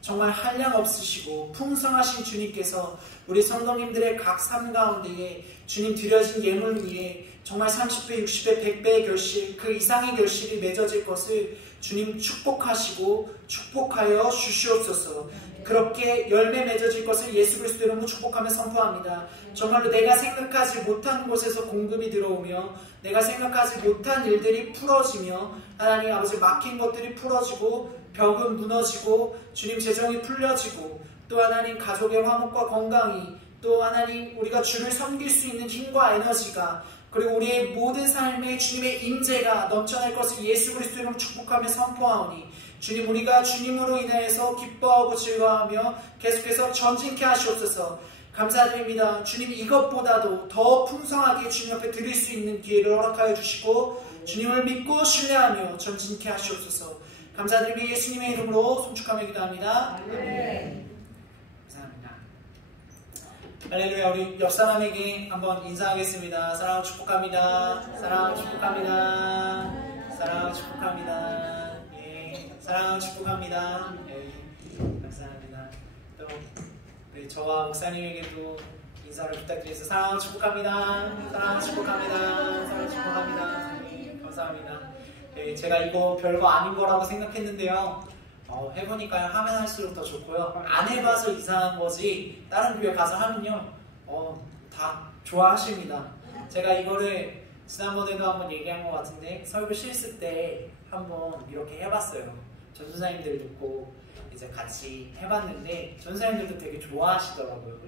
정말 한량 없으시고 풍성하신 주님께서 우리 성도님들의 각 삶 가운데에 주님 드려진 예물 위에 정말 30배, 60배, 100배의 결실, 그 이상의 결실이 맺어질 것을 주님 축복하시고 축복하여 주시옵소서. 그렇게 열매 맺어질 것을 예수 그리스도 이름으로 축복하며 선포합니다. 정말로 내가 생각하지 못한 곳에서 공급이 들어오며 내가 생각하지 못한 일들이 풀어지며 하나님 아버지 막힌 것들이 풀어지고 벽은 무너지고 주님 재정이 풀려지고 또 하나님 가족의 화목과 건강이 또 하나님 우리가 주를 섬길 수 있는 힘과 에너지가 그리고 우리의 모든 삶에 주님의 임재가 넘쳐날 것을 예수 그리스도 이름으로 축복하며 선포하오니 주님 우리가 주님으로 인하여서 기뻐하고 즐거워하며 계속해서 전진케 하시옵소서. 감사드립니다. 주님 이것보다도 더 풍성하게 주님 앞에 드릴 수 있는 기회를 허락하여 주시고 주님을 믿고 신뢰하며 전진케 하시옵소서. 감사드리며 예수님의 이름으로 송축하며 기도합니다. 아멘. 감사합니다. 할렐루야. 우리 옆 사람에게 한번 인사하겠습니다. 사랑하고 축복합니다. 사랑하고 축복합니다. 사랑하고 축복합니다. 사랑하고 축복합니다. 감사합니다. 또 우리 저와 목사님에게도 인사를 부탁드려서 사랑하고 축복합니다. 사랑하고 축복합니다. 사랑하고 축복합니다. 감사합니다. 제가 이거 별거 아닌 거라고 생각했는데요. 해보니까 하면 할수록 더 좋고요. 안 해봐서 이상한 거지 다른 교회 가서 하면요 다 좋아하십니다. 제가 이거를 지난번에도 한번 얘기한 것 같은데 설교 실습 때 한번 이렇게 해봤어요. 전도사님들 듣고 이제 같이 해봤는데 전도사님들도 되게 좋아하시더라고요.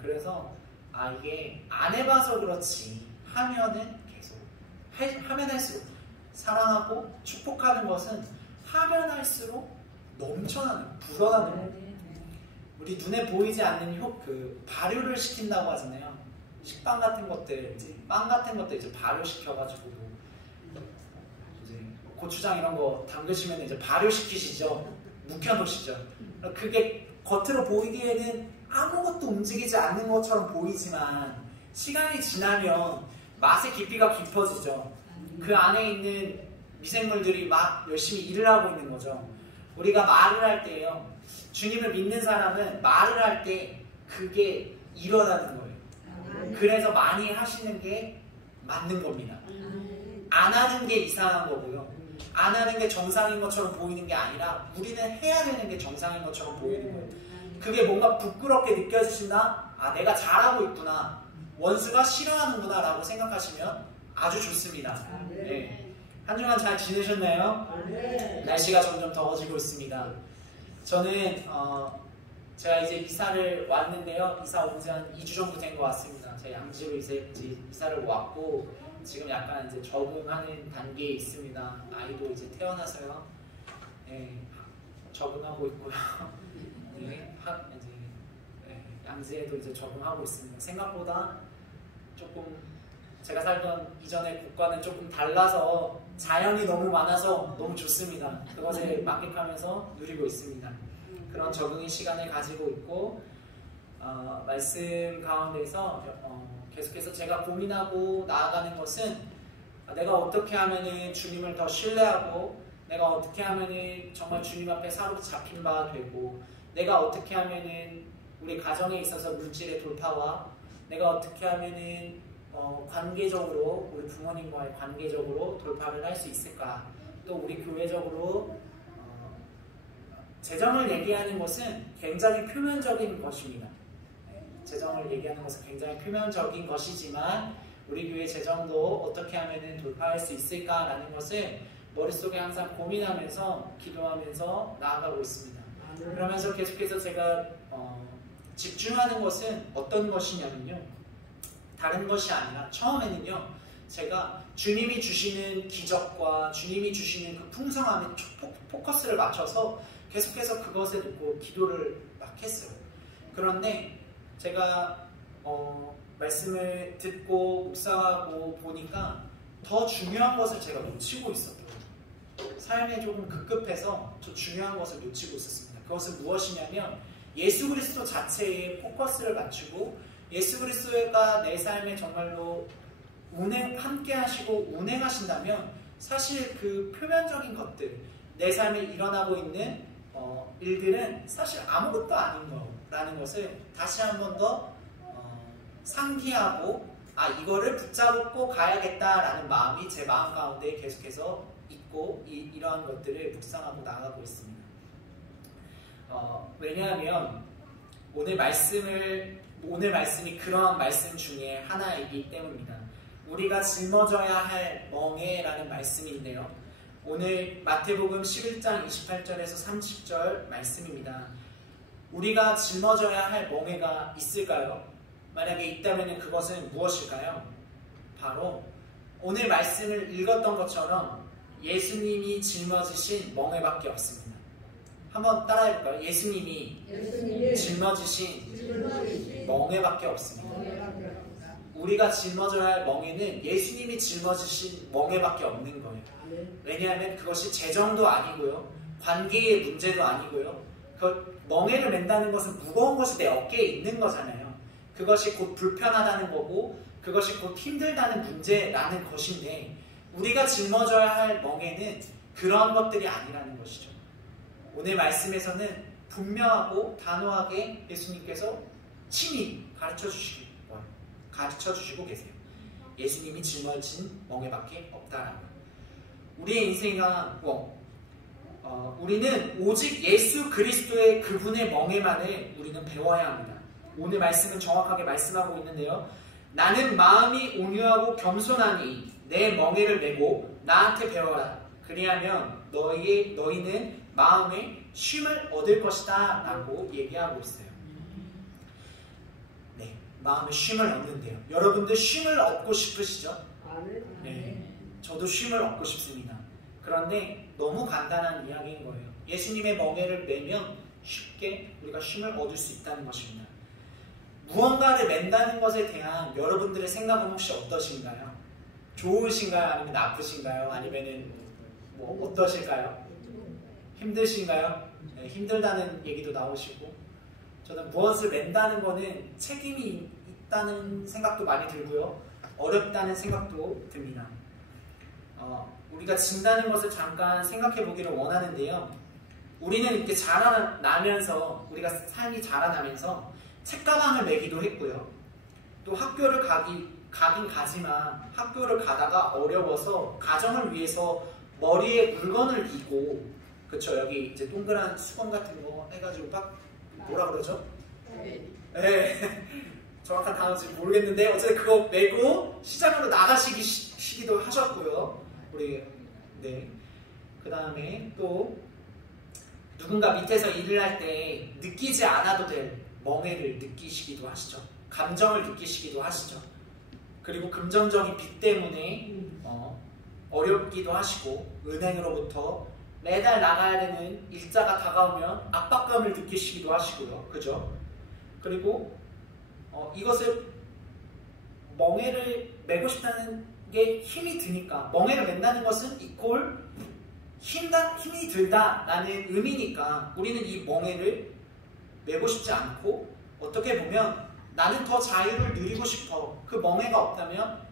그래서 이게 안 해봐서 그렇지 하면은 계속 하면 할수록 사랑하고 축복하는 것은 하면 할수록 넘쳐나는 불어나는 우리 눈에 보이지 않는 발효를 시킨다고 하잖아요. 식빵 같은 것들, 이제 빵 같은 것들 이제 발효시켜가지고 이제 고추장 이런 거 담그시면 이제 발효시키시죠. 묵혀놓으시죠. 그게 겉으로 보이기에는 아무것도 움직이지 않는 것처럼 보이지만 시간이 지나면 맛의 깊이가 깊어지죠. 그 안에 있는 미생물들이 막 열심히 일을 하고 있는 거죠. 우리가 말을 할 때요. 주님을 믿는 사람은 말을 할 때 그게 일어나는 거예요. 그래서 많이 하시는 게 맞는 겁니다. 안 하는 게 이상한 거고요. 안 하는 게 정상인 것처럼 보이는 게 아니라 우리는 해야 되는 게 정상인 것처럼 보이는 거예요. 그게 뭔가 부끄럽게 느껴지시나? 내가 잘하고 있구나. 원수가 싫어하는구나 라고 생각하시면 아주 좋습니다. 네. 한 주간 잘 지내셨나요? 날씨가 점점 더워지고 있습니다. 저는 제가 이제 이사를 왔는데요. 이사 온 지 한 2주 정도 된 것 같습니다. 제가 양지로 이사를 왔고 지금 약간 이제 적응하는 단계에 있습니다. 아이도 이제 태어나서요. 네, 적응하고 있고요. 네, 양지에도 이제 적응하고 있습니다. 생각보다 조금 제가 살던 이전의 국가는 조금 달라서 자연이 너무 많아서 너무 좋습니다. 그것을 만끽하면서 누리고 있습니다. 그런 적응의 시간을 가지고 있고 말씀 가운데서 계속해서 제가 고민하고 나아가는 것은 내가 어떻게 하면 주님을 더 신뢰하고 내가 어떻게 하면 정말 주님 앞에 사로잡힌 바 되고 내가 어떻게 하면 우리 가정에 있어서 물질의 돌파와 내가 어떻게 하면 관계적으로 우리 부모님과의 관계적으로 돌파를 할 수 있을까? 또 우리 교회적으로 재정을 얘기하는 것은 굉장히 표면적인 것입니다. 재정을 얘기하는 것은 굉장히 표면적인 것이지만 우리 교회 재정도 어떻게 하면 돌파할 수 있을까라는 것을 머릿속에 항상 고민하면서 기도하면서 나아가고 있습니다. 그러면서 계속해서 제가 집중하는 것은 어떤 것이냐면요. 다른 것이 아니라 처음에는요. 제가 주님이 주시는 기적과 주님이 주시는 그 풍성함에 포커스를 맞춰서 계속해서 그것에 놓고 기도를 막 했어요. 그런데 제가 말씀을 듣고 묵상하고 보니까 더 중요한 것을 제가 놓치고 있었더라고요. 삶에 조금 급급해서 저 중요한 것을 놓치고 있었습니다. 그것은 무엇이냐면 예수 그리스도 자체에 포커스를 맞추고 예수 그리스도가 내 삶에 정말로 함께 하시고 운행하신다면 사실 그 표면적인 것들 내 삶에 일어나고 있는 일들은 사실 아무것도 아닌 거라는 것을 다시 한 번 더 상기하고 이거를 붙잡고 가야겠다라는 마음이 제 마음 가운데 계속해서 있고 이러한 것들을 묵상하고 나가고 있습니다. 왜냐하면 오늘 말씀이 그러한 말씀 중에 하나이기 때문입니다. 우리가 짊어져야 할 멍에라는 말씀이 있네요. 오늘 마태복음 11장 28절에서 30절 말씀입니다. 우리가 짊어져야 할 멍에가 있을까요? 만약에 있다면 그것은 무엇일까요? 바로 오늘 말씀을 읽었던 것처럼 예수님이 짊어지신 멍에밖에 없습니다. 한번 따라해볼까요? 예수님이 짊어지신 멍에밖에 없습니다. 우리가 짊어져야 할 멍에는 예수님이 짊어지신 멍에밖에 없는 거예요. 왜냐하면 그것이 재정도 아니고요, 관계의 문제도 아니고요, 그 멍에를 맨다는 것은 무거운 것이 내 어깨에 있는 거잖아요. 그것이 곧 불편하다는 거고 그것이 곧 힘들다는 문제라는 것인데, 우리가 짊어져야 할 멍에는 그런 것들이 아니라는 것이죠. 오늘 말씀에서는 분명하고 단호하게 예수님께서 친히 가르쳐 주시고 계세요. 예수님이 짊어진 멍에밖에 없다라고. 우리의 인생과 우리는 오직 예수 그리스도의 그분의 멍에만을 우리는 배워야 합니다. 오늘 말씀은 정확하게 말씀하고 있는데요. 나는 마음이 온유하고 겸손하니 내 멍에를 메고 나한테 배워라. 그리하면 너희는 마음에 쉼을 얻을 것이다 라고 얘기하고 있어요. 네, 마음에 쉼을 얻는데요. 여러분들 쉼을 얻고 싶으시죠? 네, 저도 쉼을 얻고 싶습니다. 그런데 너무 간단한 이야기인 거예요. 예수님의 멍에를 메면 쉽게 우리가 쉼을 얻을 수 있다는 것입니다. 무언가를 맨다는 것에 대한 여러분들의 생각은 혹시 어떠신가요? 좋으신가요? 아니면 나쁘신가요? 아니면 어떠실까요? 힘드신가요? 네, 힘들다는 얘기도 나오시고, 저는 무엇을 맨다는 거는 책임이 있다는 생각도 많이 들고요, 어렵다는 생각도 듭니다. 우리가 진다는 것을 잠깐 생각해 보기를 원하는데요. 우리는 이렇게 자라나면서, 우리가 삶이 자라나면서 책가방을 매기도 했고요. 또 학교를 가긴 가지만 학교를 가다가 어려워서 가정을 위해서 머리에 물건을 이고, 그쵸, 여기 이제 동그란 수건 같은 거 해가지고 막 뭐라 그러죠? 네. 정확한 단어인지 모르겠는데 어쨌든 그거 메고 시장으로 나가시기도 하셨고요. 네. 그 다음에 또 누군가 밑에서 일을 할 때 느끼지 않아도 될 멍에를 느끼시기도 하시죠. 감정을 느끼시기도 하시죠. 그리고 금전적인 빚 때문에 어렵기도 하시고, 은행으로부터 매달 나가야 되는 일자가 다가오면 압박감을 느끼시기도 하시고요. 그죠? 그리고 이것을 멍에를 메고 싶다는 게 힘이 드니까, 멍에를 맨다는 것은 이퀄 힘이 들다라는 의미니까 우리는 이 멍에를 메고 싶지 않고, 어떻게 보면 나는 더 자유를 누리고 싶어, 그 멍에가 없다면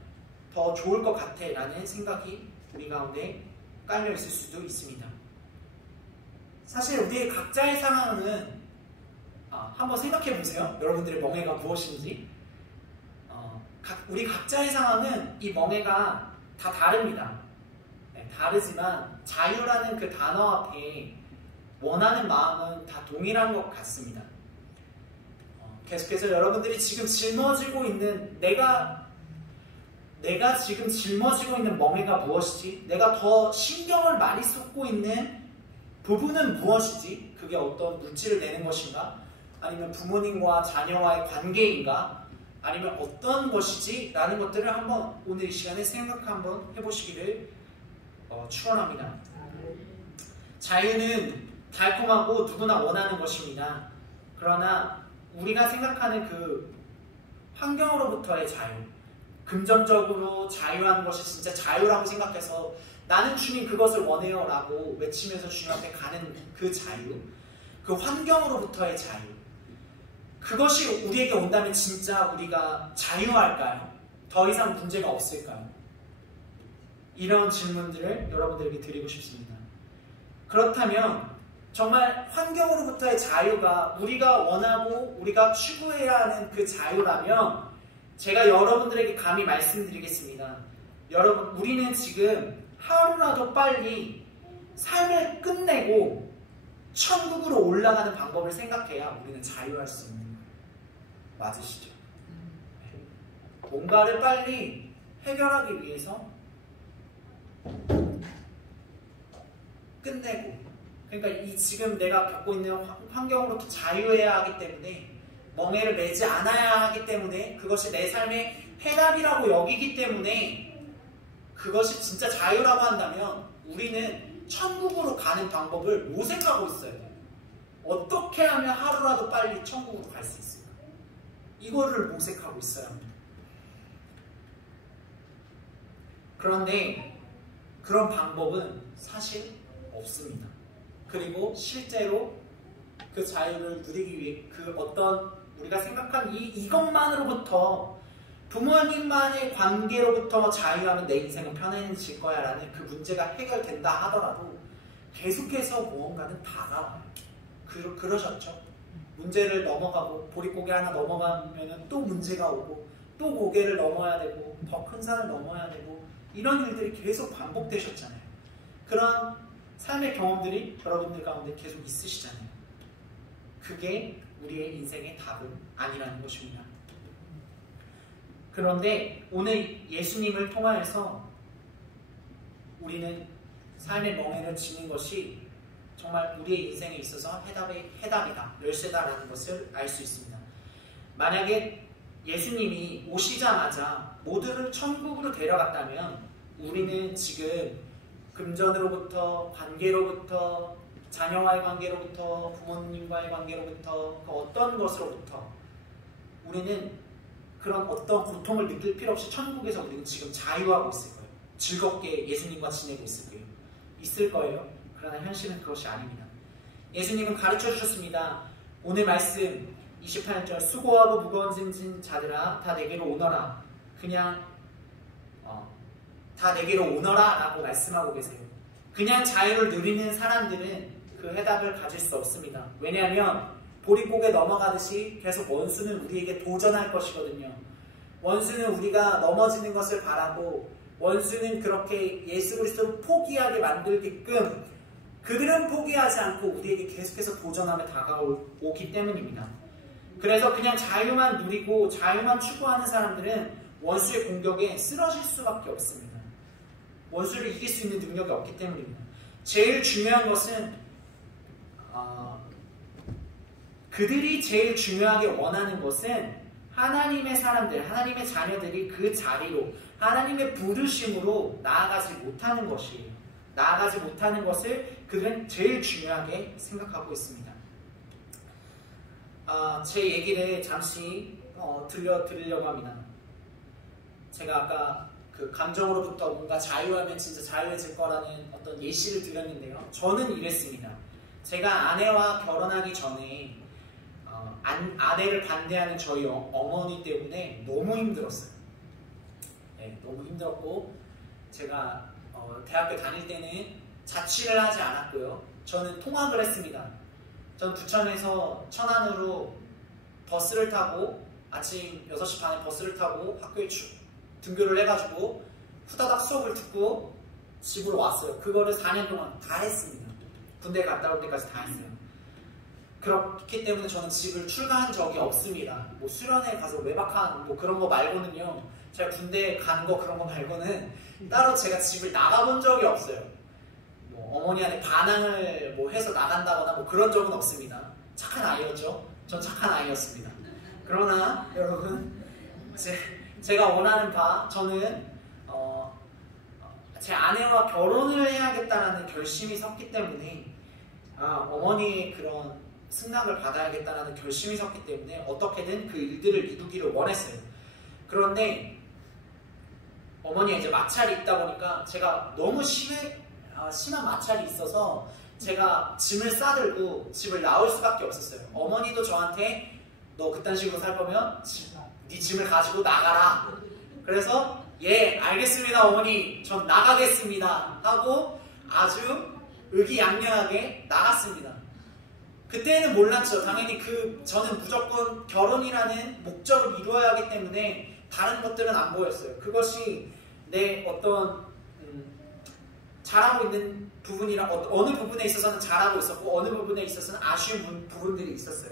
더 좋을 것 같아 라는 생각이 우리 가운데 깔려 있을 수도 있습니다. 사실 우리의 각자의 상황은 한번 생각해 보세요. 여러분들의 멍에가 무엇인지. 우리 각자의 상황은 이 멍에가 다 다릅니다. 네, 다르지만 자유라는 그 단어 앞에 원하는 마음은 다 동일한 것 같습니다. 계속해서 여러분들이 지금 짊어지고 있는 내가 지금 짊어지고 있는 멍에가 무엇이지? 내가 더 신경을 많이 쏟고 있는 부분은 무엇이지? 그게 어떤 물질을 내는 것인가? 아니면 부모님과 자녀와의 관계인가? 아니면 어떤 것이지? 라는 것들을 한번 오늘 이 시간에 생각 한번 해보시기를 축원합니다. 자유는 달콤하고 누구나 원하는 것입니다. 그러나 우리가 생각하는 그 환경으로부터의 자유, 금전적으로 자유한 것이 진짜 자유라고 생각해서 나는 주님 그것을 원해요 라고 외치면서 주님 앞에 가는 그 자유, 그 환경으로부터의 자유, 그것이 우리에게 온다면 진짜 우리가 자유할까요? 더 이상 문제가 없을까요? 이런 질문들을 여러분들에게 드리고 싶습니다. 그렇다면 정말 환경으로부터의 자유가 우리가 원하고 우리가 추구해야 하는 그 자유라면 제가 여러분들에게 감히 말씀드리겠습니다. 여러분, 우리는 지금 하루라도 빨리 삶을 끝내고 천국으로 올라가는 방법을 생각해야 우리는 자유할 수 있는 거예요. 맞으시죠? 뭔가를 빨리 해결하기 위해서 끝내고, 그러니까 이 지금 내가 겪고 있는 환경으로부터 자유해야 하기 때문에, 멍에를 매지 않아야 하기 때문에, 그것이 내 삶의 해답이라고 여기기 때문에 그것이 진짜 자유라고 한다면 우리는 천국으로 가는 방법을 모색하고 있어야 돼요. 어떻게 하면 하루라도 빨리 천국으로 갈 수 있을까? 이거를 모색하고 있어야 합니다. 그런데 그런 방법은 사실 없습니다. 그리고 실제로 그 자유를 누리기 위해 그 어떤 우리가 생각한 이것만으로부터, 부모님만의 관계로부터 자유하면 내 인생은 편해질 거야 라는 그 문제가 해결된다 하더라도 계속해서 무언가는 다가와요. 그러셨죠? 문제를 넘어가고 보릿고개 하나 넘어가면 또 문제가 오고 또 고개를 넘어야 되고 더 큰 산을 넘어야 되고 이런 일들이 계속 반복되셨잖아요. 그런 삶의 경험들이 여러분들 가운데 계속 있으시잖아요. 그게 우리의 인생의 답은 아니라는 것입니다. 그런데 오늘 예수님을 통하여서 우리는 삶의 멍에를 지는 것이 정말 우리의 인생에 있어서 해답이다, 열쇠다라는 것을 알 수 있습니다. 만약에 예수님이 오시자마자 모두를 천국으로 데려갔다면 우리는 지금 금전으로부터, 관계로부터, 자녀와의 관계로부터, 부모님과의 관계로부터, 그 어떤 것으로부터 우리는 그런 어떤 고통을 느낄 필요 없이 천국에서 우리는 지금 자유하고 있을 거예요. 즐겁게 예수님과 지내고 있을 거예요. 그러나 현실은 그것이 아닙니다. 예수님은 가르쳐 주셨습니다. 오늘 말씀 28절, 수고하고 무거운 짐진 자들아 다 내게로 오너라. 그냥 다 내게로 오너라 라고 말씀하고 계세요. 그냥 자유를 누리는 사람들은 그 해답을 가질 수 없습니다. 왜냐하면 보릿고개 넘어가듯이 계속 원수는 우리에게 도전할 것이거든요. 원수는 우리가 넘어지는 것을 바라고, 원수는 그렇게 예수 그리스도를 포기하게 만들게끔 그들은 포기하지 않고 우리에게 계속해서 도전하며 다가오기 때문입니다. 그래서 그냥 자유만 누리고 자유만 추구하는 사람들은 원수의 공격에 쓰러질 수밖에 없습니다. 원수를 이길 수 있는 능력이 없기 때문입니다. 제일 중요한 것은 그들이 제일 중요하게 원하는 것은 하나님의 사람들, 하나님의 자녀들이 그 자리로 하나님의 부르심으로 나아가지 못하는 것이에요. 나아가지 못하는 것을 그들은 제일 중요하게 생각하고 있습니다. 제 얘기를 잠시 들려드리려고 합니다. 제가 아까 그 감정으로부터 뭔가 자유하면 진짜 자유해질 거라는 어떤 예시를 드렸는데요. 저는 이랬습니다. 제가 아내와 결혼하기 전에 아내를 반대하는 저희 어머니 때문에 너무 힘들었어요. 네, 너무 힘들었고 제가 대학교 다닐 때는 자취를 하지 않았고요. 저는 통학을 했습니다. 전 부천에서 천안으로 버스를 타고 아침 6시 반에 버스를 타고 학교에 등교를 해가지고 후다닥 수업을 듣고 집으로 왔어요. 그거를 4년 동안 다 했습니다. 군대 갔다 올 때까지 다 했어요. 그렇기 때문에 저는 집을 출가한 적이 없습니다. 뭐 수련회 가서 외박한 뭐 그런 거 말고는요, 제가 군대 간 거 그런 거 말고는 따로 제가 집을 나가본 적이 없어요. 뭐 어머니한테 반항을 뭐 해서 나간다거나 뭐 그런 적은 없습니다. 착한 아이였죠. 전 착한 아이였습니다. 그러나 여러분, 제가 원하는 바, 저는 제 아내와 결혼을 해야겠다는 결심이 섰기 때문에 어머니의 그런 승낙을 받아야겠다는 결심이 섰기 때문에 어떻게든 그 일들을 이루기를 원했어요. 그런데 어머니가 이제 마찰이 있다 보니까 제가 너무 심한 마찰이 있어서 제가 짐을 싸들고 집을 나올 수밖에 없었어요. 어머니도 저한테 너 그딴 식으로 살 거면 네 짐을 가지고 나가라. 그래서 예, 알겠습니다 어머니, 전 나가겠습니다 하고 아주 의기양양하게 나갔습니다. 그때는 몰랐죠. 당연히 저는 무조건 결혼이라는 목적을 이루어야 하기 때문에 다른 것들은 안 보였어요. 그것이 내 어떤 잘하고 있는 부분이라 어느 부분에 있어서는 잘하고 있었고 어느 부분에 있어서는 아쉬운 부분들이 있었어요.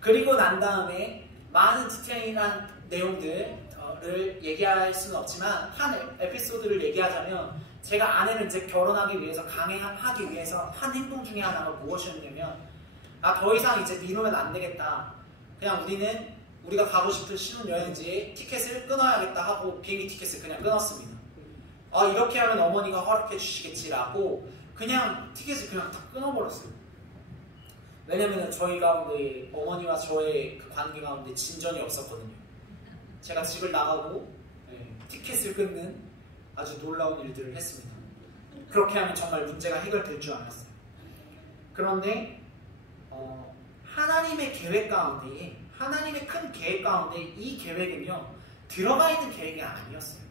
그리고 난 다음에 많은 디테일한 내용들을 얘기할 수는 없지만 한 에피소드를 얘기하자면 제가 아내를 이제 결혼하기 위해서 강행하기 위해서 한 행동 중에 하나가 무엇이었냐면 더 이상 이제 미루면 안 되겠다. 그냥 우리가 가고 싶은 신혼여행지에 티켓을 끊어야겠다 하고 비행기 티켓을 그냥 끊었습니다. 이렇게 하면 어머니가 허락해 주시겠지라고 그냥 티켓을 그냥 다 끊어버렸어요. 왜냐면 저희 가운데 어머니와 저의 그 관계 가운데 진전이 없었거든요. 제가 집을 나가고 티켓을 끊는 아주 놀라운 일들을 했습니다. 그렇게 하면 정말 문제가 해결될 줄 알았어요. 그런데 하나님의 계획 가운데, 하나님의 큰 계획 가운데 이 계획은요 들어가 있는 계획이 아니었어요.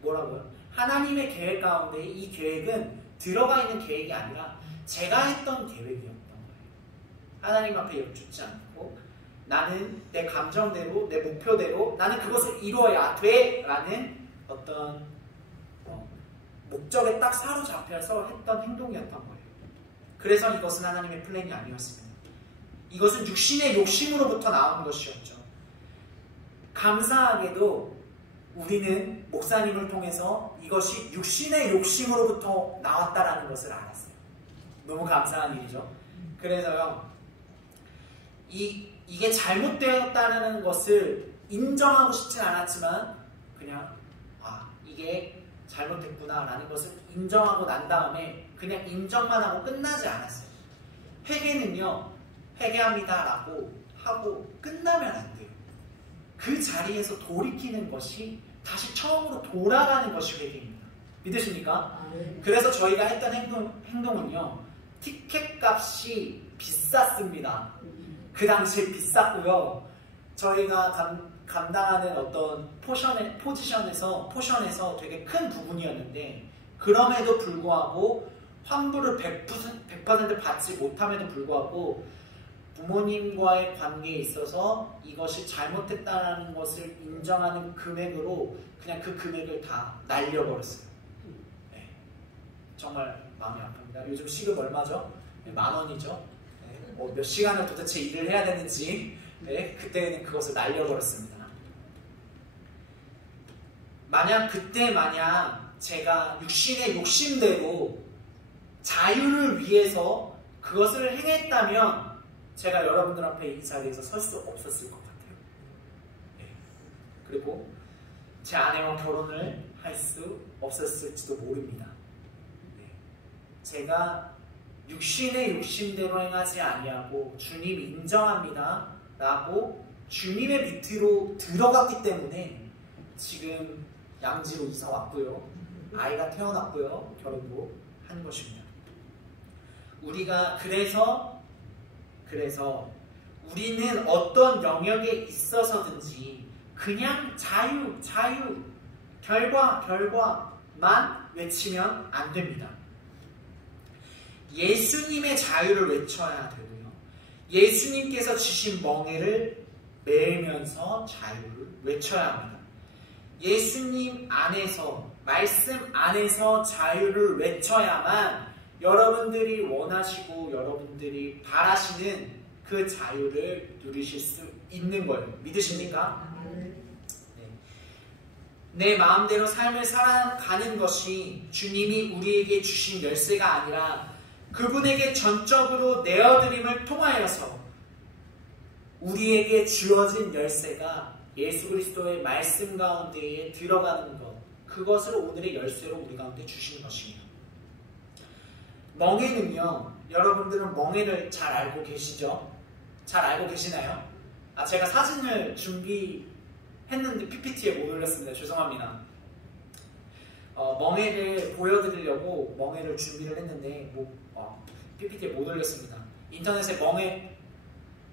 뭐라고요? 하나님의 계획 가운데 이 계획은 들어가 있는 계획이 아니라 제가 했던 계획이었던 거예요. 하나님 앞에 여쭙지 않고 나는 내 감정대로, 내 목표대로 나는 그것을 이루어야 돼 라는 어떤 목적에 딱 사로잡혀서 했던 행동이었던 거예요. 그래서 이것은 하나님의 플랜이 아니었습니다. 이것은 육신의 욕심으로부터 나온 것이었죠. 감사하게도 우리는 목사님을 통해서 이것이 육신의 욕심으로부터 나왔다라는 것을 알았어요. 너무 감사한 일이죠. 그래서요, 이게 잘못되었다는 것을 인정하고 싶진 않았지만 그냥 이게 잘못됐구나 라는 것을 인정하고 난 다음에 그냥 인정만 하고 끝나지 않았어요. 회개는요, 회개합니다 라고 하고 끝나면 안 돼요. 그 자리에서 돌이키는 것이 다시 처음으로 돌아가는 것이 회개입니다. 믿으십니까? 그래서 저희가 했던 행동은요, 티켓 값이 비쌌습니다. 그 당시에 비쌌고요. 저희가 감당하는 어떤 포션에서 되게 큰 부분이었는데 그럼에도 불구하고 환불을 100% 받지 못함에도 불구하고 부모님과의 관계에 있어서 이것이 잘못했다는 것을 인정하는 금액으로 그냥 그 금액을 다 날려버렸어요. 네. 정말 마음이 아픕니다. 요즘 시급 얼마죠? 네, 10,000원이죠. 네. 몇 시간을 도대체 일을 해야 되는지 그때는 그것을 날려버렸습니다. 그때 제가 육신의 욕심대로 자유를 위해서 그것을 행했다면 제가 여러분들 앞에 이 자리에서 설 수 없었을 것 같아요. 네. 그리고 제 아내와 결혼을 할 수 없었을지도 모릅니다. 네. 제가 육신의 욕심대로 행하지 아니하고 주님 인정합니다 라고 주님의 밑으로 들어갔기 때문에 지금 양지로 이사 왔고요. 아이가 태어났고요. 결혼도 한 것입니다. 우리가 그래서 우리는 어떤 영역에 있어서든지 그냥 자유, 결과만 외치면 안 됩니다. 예수님의 자유를 외쳐야 되고요. 예수님께서 주신 멍에를 매면서 자유를 외쳐야 합니다. 예수님 안에서, 말씀 안에서 자유를 외쳐야만 여러분들이 원하시고 여러분들이 바라시는 그 자유를 누리실 수 있는 거예요. 믿으십니까? 네. 내 마음대로 삶을 살아가는 것이 주님이 우리에게 주신 열쇠가 아니라 그분에게 전적으로 내어드림을 통하여서 우리에게 주어진 열쇠가 예수 그리스도의 말씀 가운데에 들어가는 것, 그것을 오늘의 열쇠로 우리 가운데 주신 것입니다. 멍에는요, 여러분들은 멍에를 잘 알고 계시죠? 잘 알고 계시나요? 제가 사진을 준비했는데 PPT에 못 올렸습니다. 죄송합니다. 멍에를 보여드리려고 멍에를 준비를 했는데 PPT에 못 올렸습니다. 인터넷에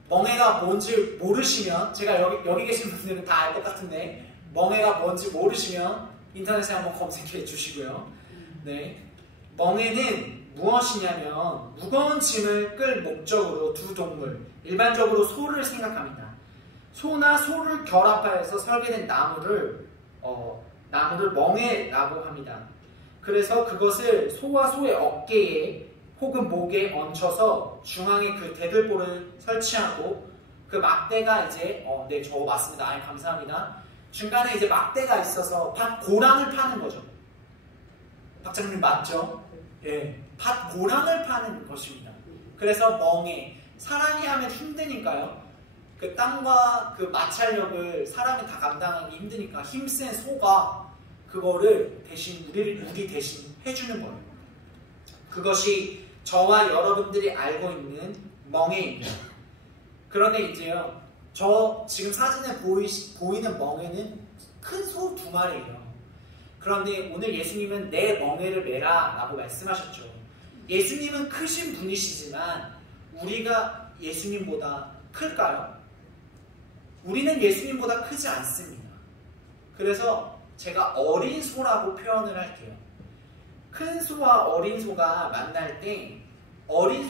멍에가 뭔지 모르시면, 제가 여기 계신 분들은 다 알 것 같은데 멍에가 뭔지 모르시면 인터넷에 한번 검색해 주시고요. 네, 멍에는 무엇이냐면 무거운 짐을 끌 목적으로 두 동물, 일반적으로 소를 생각합니다. 소나 소를 결합하여서 설계된 나무를 멍에라고 합니다. 그래서 그것을 소와 소의 어깨에 혹은 목에 얹혀서 중앙에 그 대들보를 설치하고 그 막대가 이제 네, 저거 맞습니다. 아이, 감사합니다. 중간에 이제 막대가 있어서 밭고랑을 파는 거죠. 박장님 맞죠? 예, 밭고랑을 파는 것입니다. 그래서 멍에, 사람이 하면 힘드니까요. 그 땅과 그 마찰력을 사람이 다 감당하기 힘드니까 힘센 소가 그거를 대신 우리 대신 해주는 거예요. 그것이 저와 여러분들이 알고 있는 멍에입니다. 그런데 이제요, 저 지금 사진에 보이는 멍에는 큰 소 2마리예요. 그런데 오늘 예수님은 내 멍에를 메라 라고 말씀하셨죠. 예수님은 크신 분이시지만 우리가 예수님보다 클까요? 우리는 예수님보다 크지 않습니다. 그래서 제가 어린 소라고 표현을 할게요. 큰 소와 어린 소가 만날 때 어린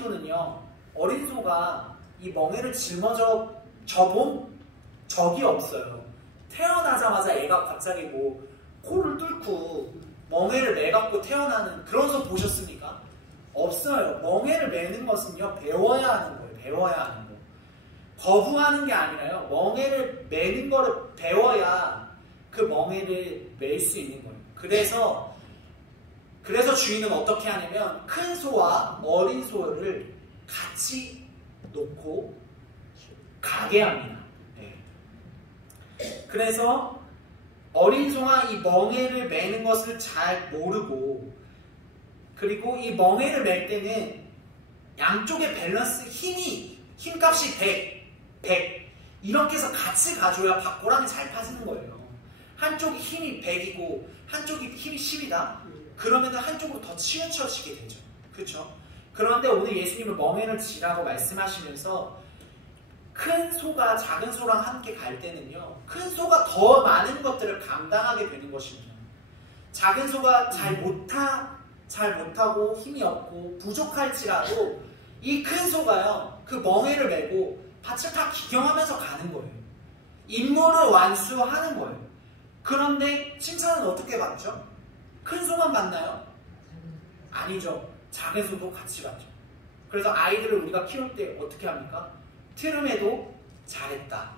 소가 이 멍에를 짊어져 본 적이 없어요. 태어나자마자 애가 갑자기 뭐 코를 뚫고 멍에를 매갖고 태어나는 그런 소 보셨습니까? 없어요. 멍에를 매는 것은요, 배워야 하는 거예요. 배워야 하는 거. 거부하는 게 아니라요, 멍에를 매는 거를 배워야 그 멍에를 맬 수 있는 거예요. 그래서 주인은 어떻게 하냐면 큰 소와 어린 소를 같이 놓고 가게 합니다. 네. 그래서 어린 소가 이 멍에를 매는 것을 잘 모르고, 그리고 이 멍에를 맬 때는 양쪽의 밸런스 힘값이 100 이렇게 해서 같이 가줘야 밭고랑이 잘 파지는 거예요. 한쪽이 힘이 100이고 한쪽이 힘이 10이다? 그러면 한쪽으로 더 치우쳐지게 되죠. 그렇죠? 그런데 오늘 예수님은 멍에를 지라고 말씀하시면서 큰 소가 작은 소랑 함께 갈 때는요, 큰 소가 더 많은 것들을 감당하게 되는 것입니다. 작은 소가 잘 못하고 힘이 없고 부족할지라도 이 큰 소가요, 그 멍에를 메고 밭을 다 기경하면서 가는 거예요. 임무를 완수하는 거예요. 그런데 칭찬은 어떻게 받죠? 큰 소만 받나요? 아니죠. 작은 소도 같이 받죠. 그래서 아이들을 우리가 키울 때 어떻게 합니까? 트름에도 잘했다.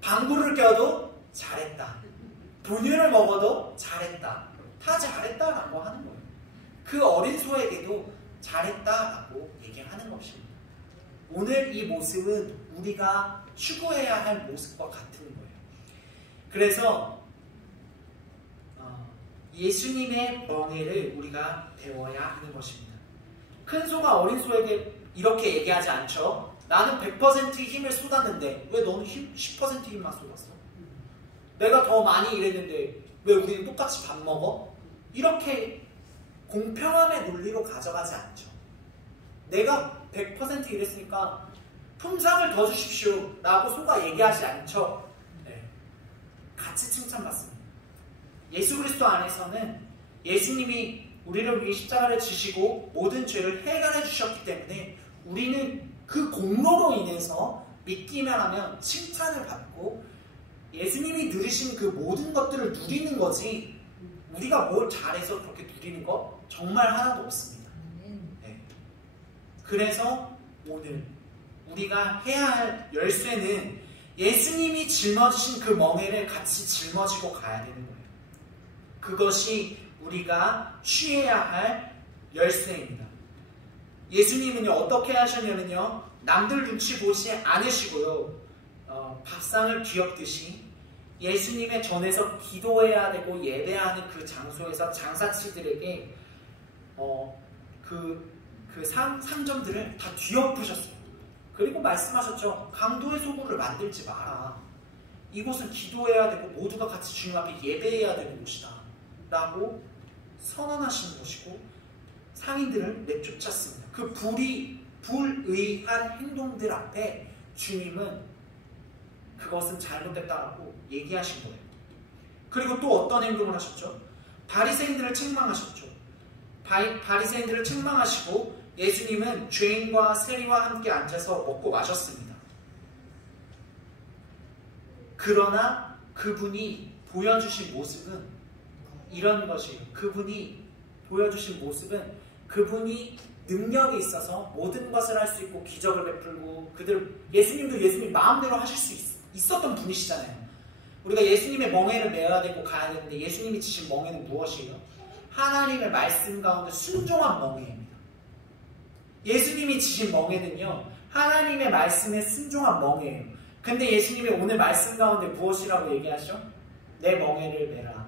방구를 껴도 잘했다. 분유를 먹어도 잘했다. 다 잘했다라고 하는 거예요. 그 어린 소에게도 잘했다라고 얘기하는 것입니다. 오늘 이 모습은 우리가 추구해야 할 모습과 같은 거예요. 그래서 예수님의 멍에를 우리가 배워야 하는 것입니다. 큰 소가 어린 소에게 이렇게 얘기하지 않죠. 나는 100% 힘을 쏟았는데 왜 너는 10% 힘만 쏟았어? 내가 더 많이 일했는데 왜 우리는 똑같이 밥 먹어? 이렇게 공평함의 논리로 가져가지 않죠. 내가 100% 일했으니까 품상을 더 주십시오 라고 소가 얘기하지 않죠. 네. 같이 칭찬받습니다. 예수 그리스도 안에서는 예수님이 우리를 위해 십자가를 지시고 모든 죄를 해결해 주셨기 때문에 우리는 그 공로로 인해서 믿기만 하면 칭찬을 받고 예수님이 누리신 그 모든 것들을 누리는 거지, 우리가 뭘 잘해서 그렇게 누리는 거 정말 하나도 없습니다. 네. 그래서 오늘 우리가 해야 할 열쇠는 예수님이 짊어지신 그 멍에를 같이 짊어지고 가야 되는 거예요. 그것이 우리가 취해야 할 열쇠입니다. 예수님은요, 어떻게 하셨냐면요, 남들 눈치 보지 않으시고요, 밥상을 뒤엎듯이 예수님의 전에서 기도해야 되고 예배하는 그 장소에서 장사치들에게 상점들을 다 뒤엎으셨어요. 그리고 말씀하셨죠. 강도의 소굴을 만들지 마라. 이곳은 기도해야 되고 모두가 같이 주님 앞에 예배해야 되는 곳이다 라고 선언하시는 것이고 상인들을 내쫓았습니다. 그 불의한 행동들 앞에 주님은 그것은 잘못됐다라고 얘기하신 거예요. 그리고 또 어떤 행동을 하셨죠? 바리새인들을 책망하셨죠. 바리새인들을 책망하시고 예수님은 죄인과 세리와 함께 앉아서 먹고 마셨습니다. 그러나 그분이 보여주신 모습은 이런 것이에요. 그분이 보여주신 모습은 그분이 능력이 있어서 모든 것을 할 수 있고 기적을 베풀고 예수님도 예수님 마음대로 하실 수 있었던 분이시잖아요. 우리가 예수님의 멍에를 메어야 되고 가야 되는데 예수님이 지신 멍에는 무엇이에요? 하나님의 말씀 가운데 순종한 멍에입니다. 예수님이 지신 멍에는요, 하나님의 말씀에 순종한 멍에예요. 근데 예수님이 오늘 말씀 가운데 무엇이라고 얘기하죠? 내 멍에를 메라.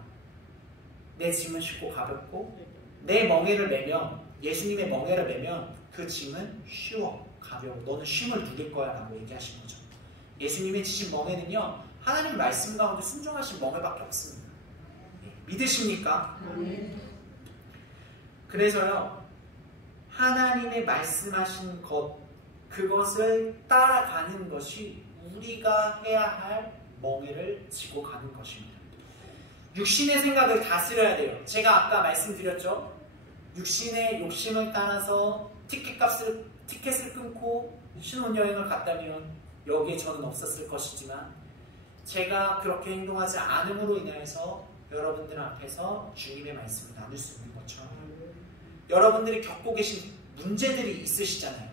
내 짐은 쉽고 가볍고 내 멍에를 메면, 예수님의 멍에를 메면 그 짐은 쉬워, 가벼워. 너는 쉼을 누릴 거야 라고 얘기하신 거죠. 예수님의 지신 멍에는요, 하나님 말씀 가운데 순종하신 멍에밖에 없습니다. 믿으십니까? 그래서요, 하나님의 말씀하신 것, 그것을 따라가는 것이 우리가 해야 할 멍에를 지고 가는 것입니다. 육신의 생각을 다스려야 돼요. 제가 아까 말씀드렸죠. 육신의 욕심을 따라서 티켓을 끊고 신혼여행을 갔다면 여기에 저는 없었을 것이지만, 제가 그렇게 행동하지 않음으로 인하여서 여러분들 앞에서 주님의 말씀을 나눌 수 있는 것처럼, 여러분들이 겪고 계신 문제들이 있으시잖아요.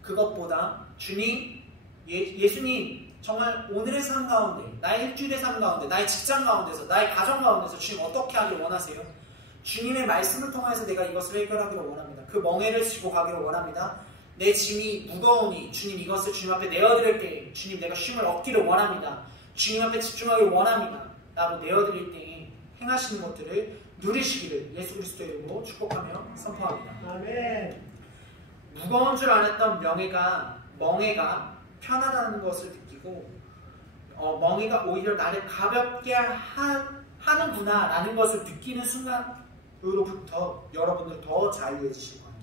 그것보다 주님, 예수님, 정말 오늘의 삶 가운데, 나의 일주일의 삶 가운데, 나의 직장 가운데서, 나의 가정 가운데서 주님 어떻게 하길 원하세요? 주님의 말씀을 통해서 내가 이것을 해결하기를 원합니다. 그 멍에를 지고 가기를 원합니다. 내 짐이 무거우니 주님 이것을 주님 앞에 내어드릴 때 주님 내가 쉼을 얻기를 원합니다. 주님 앞에 집중하기를 원합니다 라고 내어드릴 때 행하시는 것들을 누리시기를 예수 그리스도의 이름으로 축복하며 선포합니다. 아멘. 무거운 줄 알았던 멍에가 편하다는 것을 느끼고 멍에가 오히려 나를 가볍게 하는구나 라는 것을 느끼는 순간으로부터 여러분들 더 자유해지실 겁니다.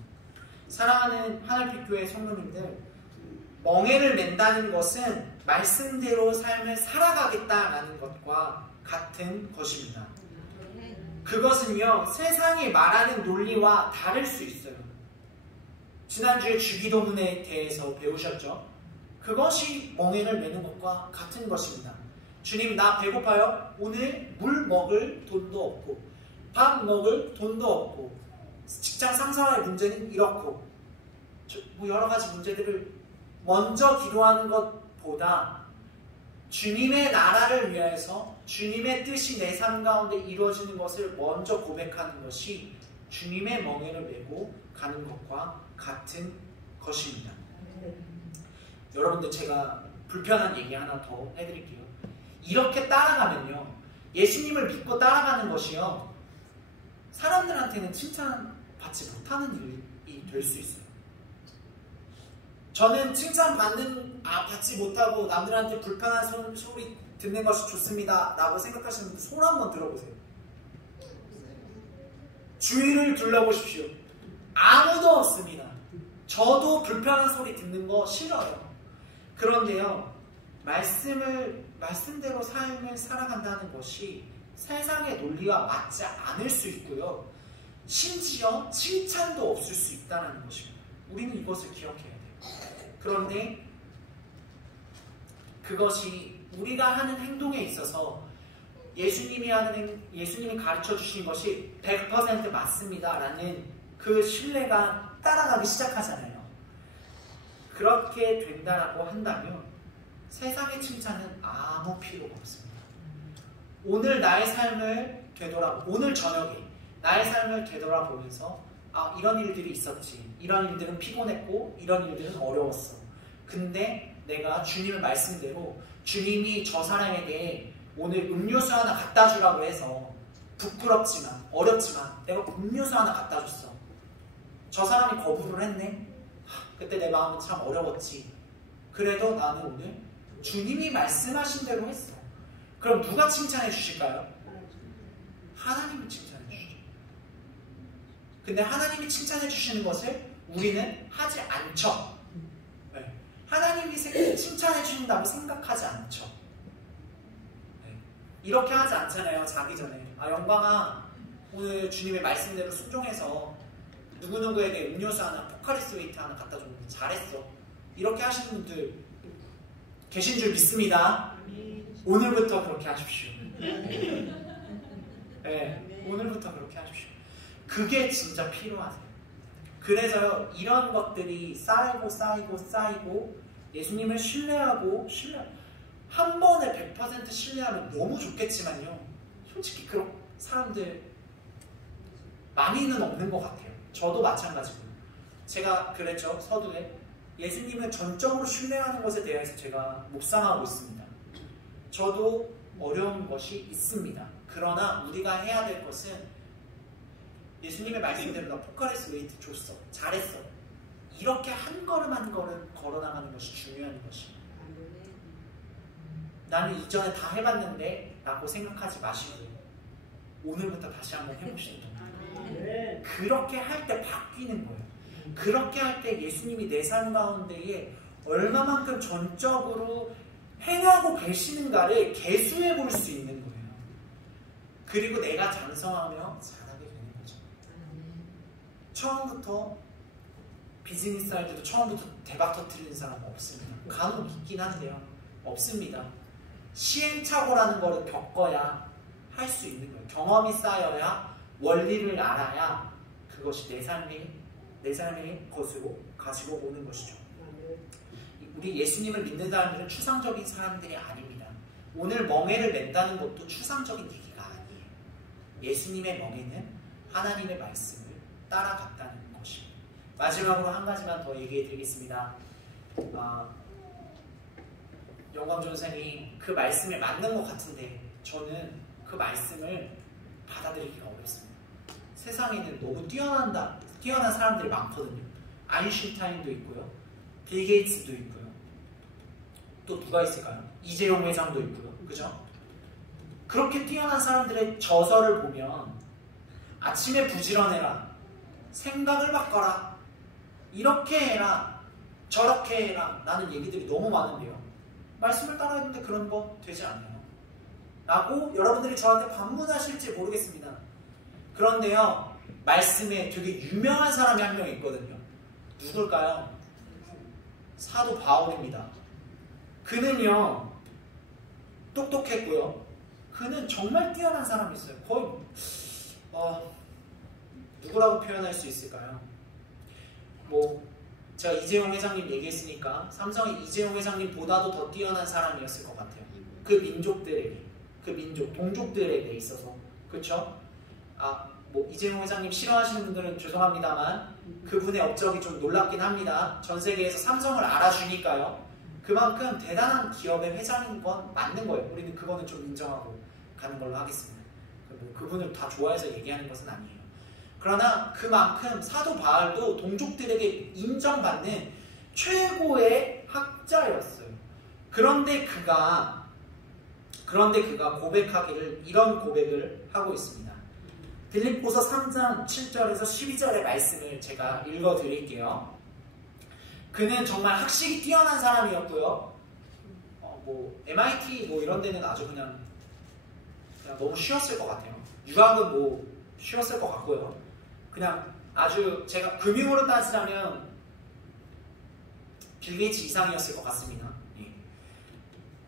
사랑하는 하늘빛교회 성도님들, 멍에를 맨다는 것은 말씀대로 삶을 살아가겠다라는 것과 같은 것입니다. 그것은요, 세상이 말하는 논리와 다를 수 있어요. 지난주에 주기도문에 대해서 배우셨죠? 그것이 멍에를 매는 것과 같은 것입니다. 주님, 나 배고파요? 오늘 물 먹을 돈도 없고 밥 먹을 돈도 없고 직장 상사와의 문제는 이렇고 여러 가지 문제들을 먼저 기도하는 것보다 주님의 나라를 위해서 주님의 뜻이 내 삶 가운데 이루어지는 것을 먼저 고백하는 것이 주님의 멍에를 메고 가는 것과 같은 것입니다. 여러분들, 제가 불편한 얘기 하나 더 해드릴게요. 이렇게 따라가면요, 예수님을 믿고 따라가는 것이요, 사람들한테는 칭찬받지 못하는 일이 될 수 있어요. 저는 받지 못하고 남들한테 불편한 소리 듣는 것이 좋습니다 라고 생각하시는 분들 손 한번 들어보세요. 주위를 둘러보십시오. 아무도 없습니다. 저도 불편한 소리 듣는 거 싫어요. 그런데요, 말씀대로 삶을 살아간다는 것이 세상의 논리와 맞지 않을 수 있고요, 심지어 칭찬도 없을 수 있다는 것입니다. 우리는 이것을 기억해야 돼요. 그런데 그것이 우리가 하는 행동에 있어서 예수님이 가르쳐 주신 것이 100% 맞습니다 라는 그 신뢰가 따라가기 시작하잖아요. 그렇게 된다라고 한다면 세상의 칭찬은 아무 필요가 없습니다. 오늘 저녁에 나의 삶을 되돌아보면서 이런 일들이 있었지, 이런 일들은 피곤했고 이런 일들은 어려웠어. 근데 내가 주님의 말씀대로 주님이 저 사람에게 오늘 음료수 하나 갖다 주라고 해서 부끄럽지만 어렵지만 내가 음료수 하나 갖다 줬어. 저 사람이 거부를 했네. 그때 내 마음은 참 어려웠지. 그래도 나는 오늘 주님이 말씀하신 대로 했어. 그럼 누가 칭찬해 주실까요? 하나님이 칭찬해 주시죠. 근데 하나님이 칭찬해 주시는 것을 우리는 하지 않죠. 네. 하나님이 칭찬해 주신다고 생각하지 않죠. 네. 이렇게 하지 않잖아요. 자기 전에 영광아, 오늘 주님의 말씀대로 순종해서 누구누구에게 음료수 하나, 포카리 스웨이트 하나 갖다 줬는데 잘했어. 이렇게 하시는 분들 계신 줄 믿습니다. 오늘부터 그렇게 하십시오. 네, 오늘부터 그렇게 하십시오. 그게 진짜 필요하세요. 그래서 이런 것들이 쌓이고 예수님을 신뢰하고 한 번에 100% 신뢰하면 너무 좋겠지만요. 솔직히 그런 사람들 많이는 없는 것 같아요. 저도 마찬가지고. 제가 그랬죠. 서두에 예수님을 전적으로 신뢰하는 것에 대해서 제가 묵상하고 있습니다. 저도 어려운 것이 있습니다. 그러나 우리가 해야 될 것은 예수님의 말씀대로 나 포카리 스웨이트 줬어. 잘했어. 이렇게 한 걸음 한 걸음 걸어나가는 것이 중요한 것이에요. 나는 이전에 다 해봤는데 라고 생각하지 마시고 오늘부터 다시 한번 해보시는 거예요. 그렇게 할 때 바뀌는 거예요. 그렇게 할 때 예수님이 내 삶 가운데에 얼마만큼 전적으로 행하고 계시는가를 계수해 볼 수 있는 거예요. 그리고 내가 장성하며 잘하게 되는 거죠. 처음부터 비즈니스 할 때도 처음부터 대박 터뜨리는 사람은 없습니다. 간혹 있긴 한데요. 없습니다. 시행착오라는 거를 겪어야 할 수 있는 거예요. 경험이 쌓여야 원리를 알아야 그것이 내 삶의 것으로 가지고 오는 것이죠. 우리 예수님을 믿는 사람들은 추상적인 사람들이 아닙니다. 오늘 멍에를 맨다는 것도 추상적인 얘기가 아니에요. 예수님의 멍에는 하나님의 말씀을 따라갔다는 것입니다. 마지막으로 한 가지만 더 얘기해 드리겠습니다. 영광 전생이 그 말씀에 맞는 것 같은데 저는 그 말씀을 받아들이기가 어렵습니다. 세상에는 너무 뛰어난 사람들이 많거든요. 아인슈타인도 있고요. 빌 게이츠도 있고요. 또 누가 있을까요? 이재용 회장도 있고요. 그죠? 그렇게 뛰어난 사람들의 저서를 보면 아침에 부지런해라. 생각을 바꿔라. 이렇게 해라. 저렇게 해라. 라는 얘기들이 너무 많은데요. 말씀을 따라했는데 그런 거 되지 않아요. 라고 여러분들이 저한테 반문하실지 모르겠습니다. 그런데요. 말씀에 되게 유명한 사람이 한 명 있거든요. 누굴까요? 사도 바울입니다. 그는요. 똑똑했고요. 그는 정말 뛰어난 사람이 있어요. 거의 누구라고 표현할 수 있을까요? 제가 이재용 회장님 얘기했으니까 삼성의 이재용 회장님보다도 더 뛰어난 사람이었을 것 같아요. 그 민족들에게, 동족들에게 있어서. 그렇죠? 이재용 회장님 싫어하시는 분들은 죄송합니다만 그분의 업적이 좀 놀랍긴 합니다. 전 세계에서 삼성을 알아주니까요. 그만큼 대단한 기업의 회장인 건 맞는 거예요. 우리는 그거는 좀 인정하고 가는 걸로 하겠습니다. 그분을 다 좋아해서 얘기하는 것은 아니에요. 그러나 그만큼 사도 바울도 동족들에게 인정받는 최고의 학자였어요. 그런데 그가 고백하기를 이런 고백을 하고 있습니다. 빌립보서 3장 7절에서 12절의 말씀을 제가 읽어드릴게요. 그는 정말 학식이 뛰어난 사람이었고요. MIT 이런 데는 아주 그냥 너무 쉬웠을 것 같아요. 유학은 쉬웠을 것 같고요. 그냥 아주 제가 금융으로 따지자면 빌 게이츠 이상이었을 것 같습니다.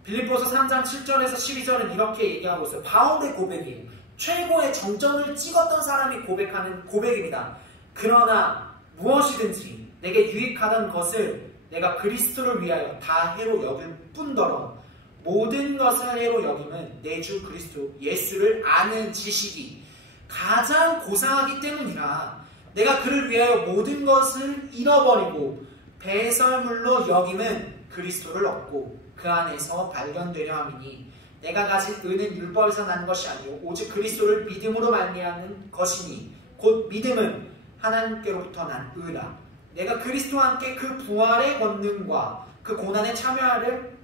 빌립보서 3장 7절에서 12절은 이렇게 얘기하고 있어요. 바울의 고백이에요. 최고의 정점을 찍었던 사람이 고백하는 고백입니다. 그러나 무엇이든지 내게 유익하던 것을 내가 그리스도를 위하여 다 해로 여길 뿐더러 모든 것을 해로 여김은 내 주 그리스도 예수를 아는 지식이 가장 고상하기 때문이라. 내가 그를 위하여 모든 것을 잃어버리고 배설물로 여김은 그리스도를 얻고 그 안에서 발견되려 함이니 내가 가진 의는 율법에서 난 것이 아니오 오직 그리스도를 믿음으로 말미암는 것이니 곧 믿음은 하나님께로부터 난 의라. 내가 그리스도와 함께 그 부활의 권능과 그 고난에 참여함을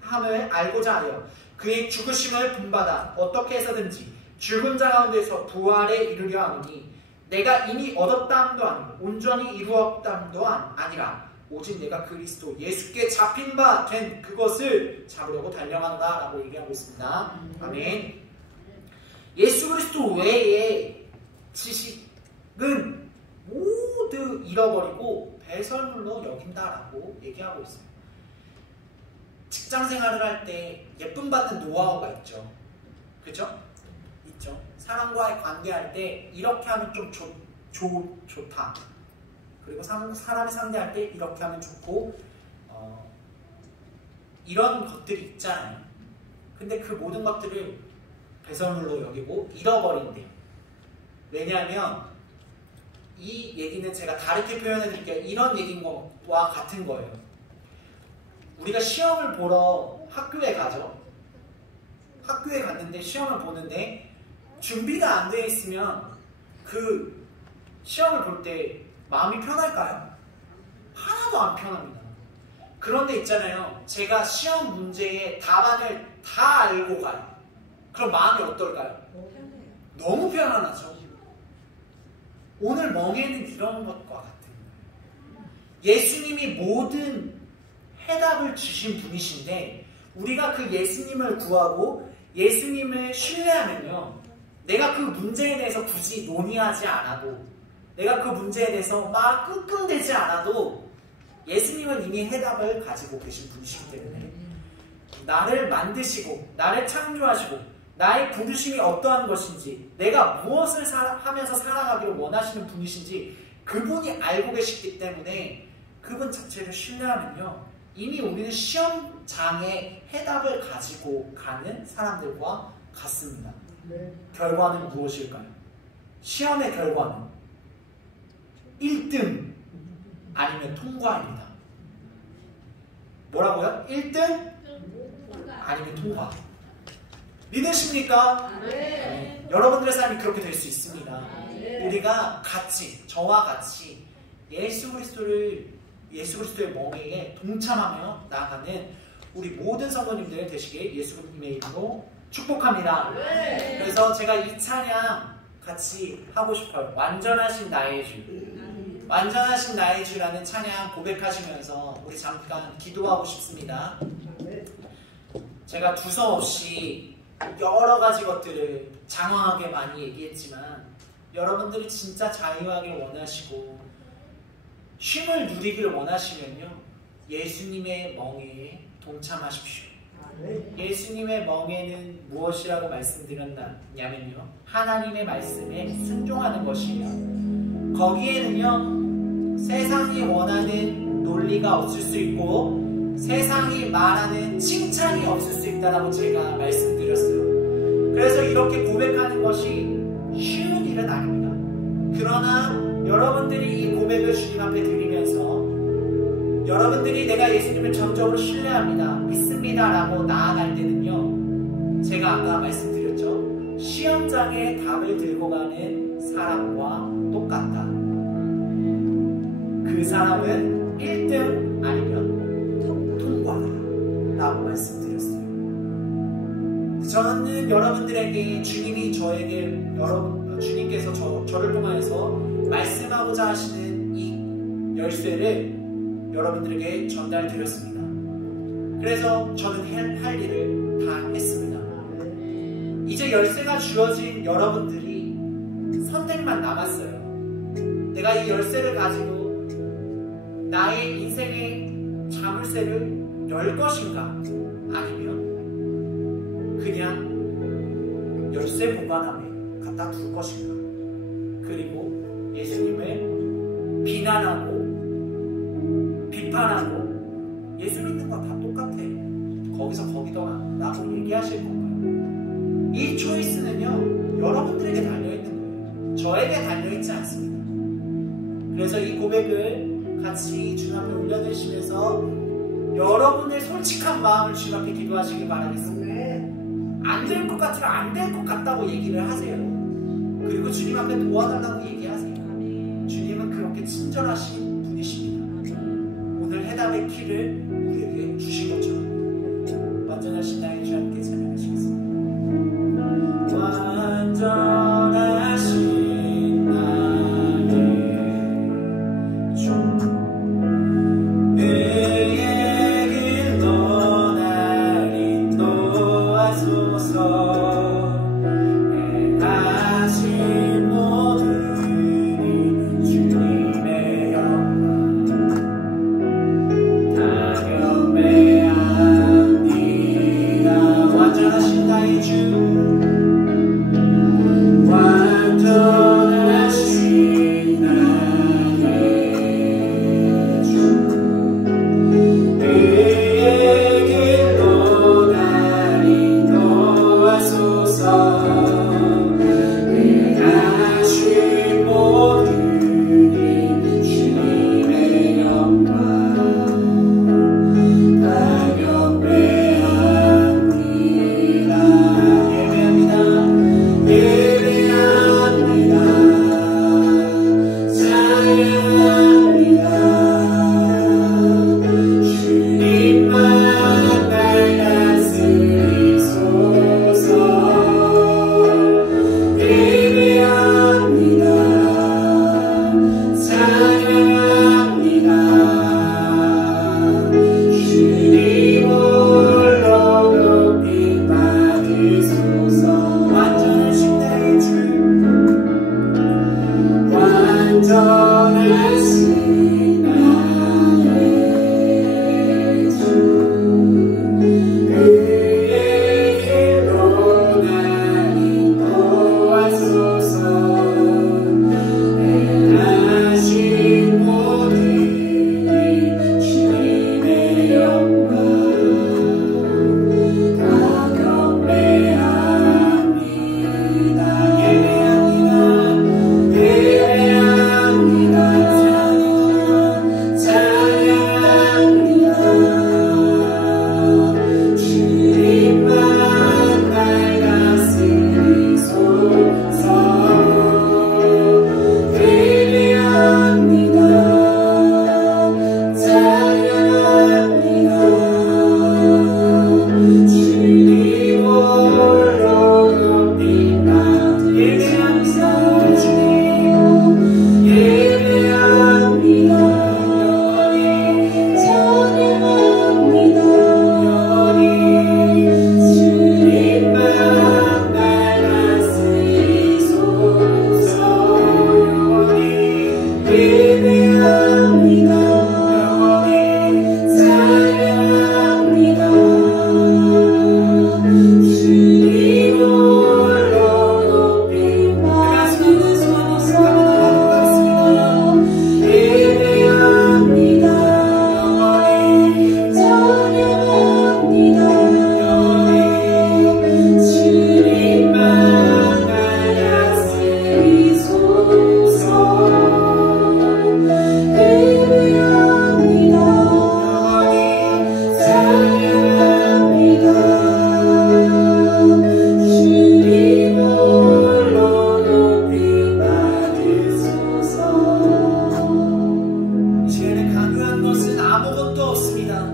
알고자 하여 그의 죽으심을 본받아 어떻게 해서든지 죽은 자 가운데서 부활에 이르려 하노니 내가 이미 얻었다함도 아니고 온전히 이루었다함도 아니라 오직 내가 그리스도 예수께 잡힌 바 된 그것을 잡으려고 달려간다 라고 얘기하고 있습니다. 아멘. 예수 그리스도 외에 지식은 모두 잃어버리고 배설물로 여긴다라고 얘기하고 있어요. 직장 생활을 할 때 예쁨 받는 노하우가 있죠. 그죠? 있죠. 사람과의 관계할 때 이렇게 하면 좀 좋다. 그리고 사람을 상대할 때 이렇게 하면 좋고 이런 것들이 있잖아요. 근데 그 모든 것들을 배설물로 여기고 잃어버린대요. 왜냐하면 이 얘기는 제가 다르게 표현해 드릴게요. 이런 얘기인 것과 같은 거예요. 우리가 시험을 보러 학교에 가죠. 학교에 갔는데 시험을 보는데 준비가 안 돼 있으면 그 시험을 볼 때 마음이 편할까요? 하나도 안 편합니다. 그런데 있잖아요. 제가 시험 문제의 답안을 다 알고 가요. 그럼 마음이 어떨까요? 너무 편안하죠. 오늘 멍에는 이런 것과 같은 거예요. 예수님이 모든 해답을 주신 분이신데 우리가 그 예수님을 구하고 예수님을 신뢰하면요. 내가 그 문제에 대해서 굳이 논의하지 않아도 내가 그 문제에 대해서 막 끙끙대지 않아도 예수님은 이미 해답을 가지고 계신 분이시기 때문에 나를 만드시고 나를 창조하시고 나의 부르심이 어떠한 것인지 내가 무엇을 하면서 살아가기를 원하시는 분이신지 그분이 알고 계시기 때문에 그분 자체를 신뢰하면요. 이미 우리는 시험장의 해답을 가지고 가는 사람들과 같습니다. 결과는 무엇일까요? 시험의 결과는 1등 아니면 통과입니다. 뭐라고요? 1등 아니면 통과. 믿으십니까? 네. 여러분들의 삶이 그렇게 될 수 있습니다. 네. 우리가 같이 저와 같이 예수 그리스도의 멍에에 동참하며 나아가는 우리 모든 성도님들 되시길 예수님의 이름으로 축복합니다. 네. 그래서 제가 이 찬양 같이 하고 싶어요. 완전하신 나의 주. 완전하신 나의 주라는 찬양 고백하시면서 우리 잠깐 기도하고 싶습니다. 제가 두서없이 여러 가지 것들을 장황하게 많이 얘기했지만 여러분들이 진짜 자유하길 원하시고 쉼을 누리길 원하시면요. 예수님의 멍에에 동참하십시오. 예수님의 멍에는 무엇이라고 말씀드렸냐면요. 하나님의 말씀에 순종하는 것이에요. 거기에는요. 세상이 원하는 논리가 없을 수 있고 세상이 말하는 칭찬이 없을 수 있다고 제가 말씀드렸어요. 그래서 이렇게 고백하는 것이 쉬운 일은 아닙니다. 그러나 여러분들이 이 고백을 주님 앞에 드리면서 여러분들이 내가 예수님을 전적으로 신뢰합니다. 믿습니다. 라고 나아갈 때는요. 제가 아까 말씀드렸죠. 시험장에 답을 들고 가는 사람과 똑같다. 그 사람은 1등 아니면 라고 말씀드렸어요. 저는 여러분들에게 주님이 주님께서 저를 통하여서 말씀하고자 하시는 이 열쇠를 여러분들에게 전달드렸습니다. 그래서 저는 할 일을 다 했습니다. 이제 열쇠가 주어진 여러분들이 선택만 남았어요. 내가 이 열쇠를 가지고 나의 인생의 자물쇠를 열 것인가 아니면 그냥 열쇠 보관함에 갖다 둘 것인가. 그리고 예수님을 비난하고 비판하고 예수 믿는 거 다 똑같아. 거기서 거기더라 라고 얘기하실 건가요? 이 초이스는요. 여러분들에게 달려있는 거예요. 저에게 달려있지 않습니다. 그래서 이 고백을 같이 주님 앞에 올려드리시면서 여러분의 솔직한 마음을 주님 앞에 기도하시길 바라겠습니다. 안 될 것 같으면 안 될 것 같다고 얘기를 하세요. 그리고 주님 앞에 도와달라고 얘기하세요. 주님은 그렇게 친절하신 분이십니다. 오늘 해답의 키를 우리에게 주신 것처럼 완전하신 나의 주 함께 찬양하시겠습니다. 완전하신 나의 주 행하신 모든 아무것도 없습니다.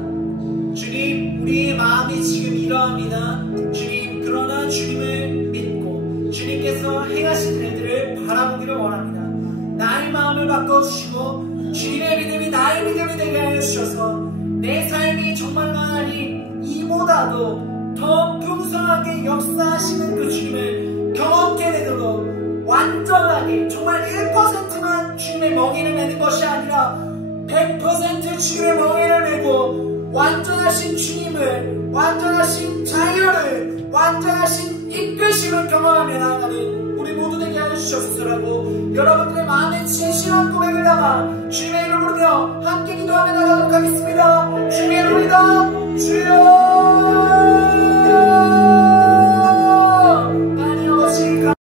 주님, 우리의 마음이 지금 이러합니다. 주님, 그러나 주님을 믿고 주님께서 행하신 일들을 바라보기를 원합니다. 나의 마음을 바꿔주시고 주님의 믿음이 나의 믿음이 되게 하여 주셔서 내 삶이 정말로 하나님 이보다도 더 풍성하게 역사하시는 그 주님을 경험케 되도록 완전하게 정말 1%만 주님의 멍에를 매는 것이 아니라 100% 주님의 멍에를 메고 완전하신 주님을, 완전하신 자유를, 완전하신 이끄심을 경험하며 나아가는 우리 모두 되게 하여 주시옵소서라고 여러분들의 마음의 진실한 고백을 담아 주님의 이름을 부르며 함께 기도하며 나가도록 하겠습니다. 주님의 이름이다 주여.